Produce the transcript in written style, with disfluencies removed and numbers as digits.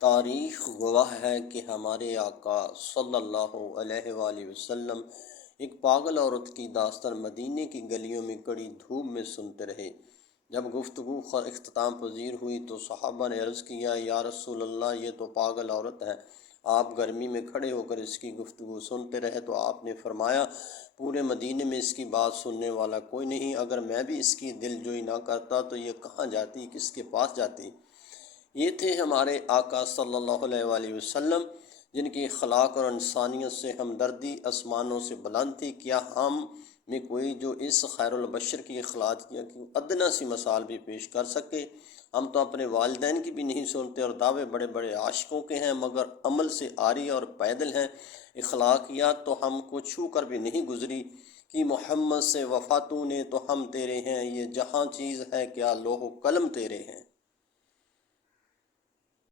تاریخ گواہ ہے کہ ہمارے آقا صلی اللہ علیہ وآلہ وسلم ایک پاگل عورت کی داستان مدینے کی گلیوں میں کڑی دھوپ میں سنتے رہے۔ جب گفتگو اختتام پذیر ہوئی تو صحابہ نے عرض کیا، یا رسول اللہ، یہ تو پاگل عورت ہے۔ آپ گرمی میں کھڑے ہو کر اس کی گفتگو سنتے رہے تو آپ نے فرمایا، پورے مدینے میں اس کی بات سننے والا کوئی نہیں۔ اگر میں بھی اس کی دل جوئی نہ کرتا تو یہ کہاں جاتی، کس کے پاس جاتی؟ یہ تھے ہمارے آقا صلی اللہ علیہ وآلہ وسلم، جن کی اخلاق اور انسانیت سے ہمدردی آسمانوں سے بلند تھی۔ کیا ہم میں کوئی جو اس خیر البشر کی اخلاق کی ادنا سی مثال بھی پیش کر سکے؟ ہم تو اپنے والدین کی بھی نہیں سنتے اور دعوے بڑے بڑے عاشقوں کے ہیں، مگر عمل سے عاری اور پیدل ہیں۔ اخلاقیات تو ہم کو چھو کر بھی نہیں گزری کہ محمد سے وفا تو نے تو ہم تیرے ہیں، یہ جہاں چیز ہے کیا لوح و قلم تیرے ہیں۔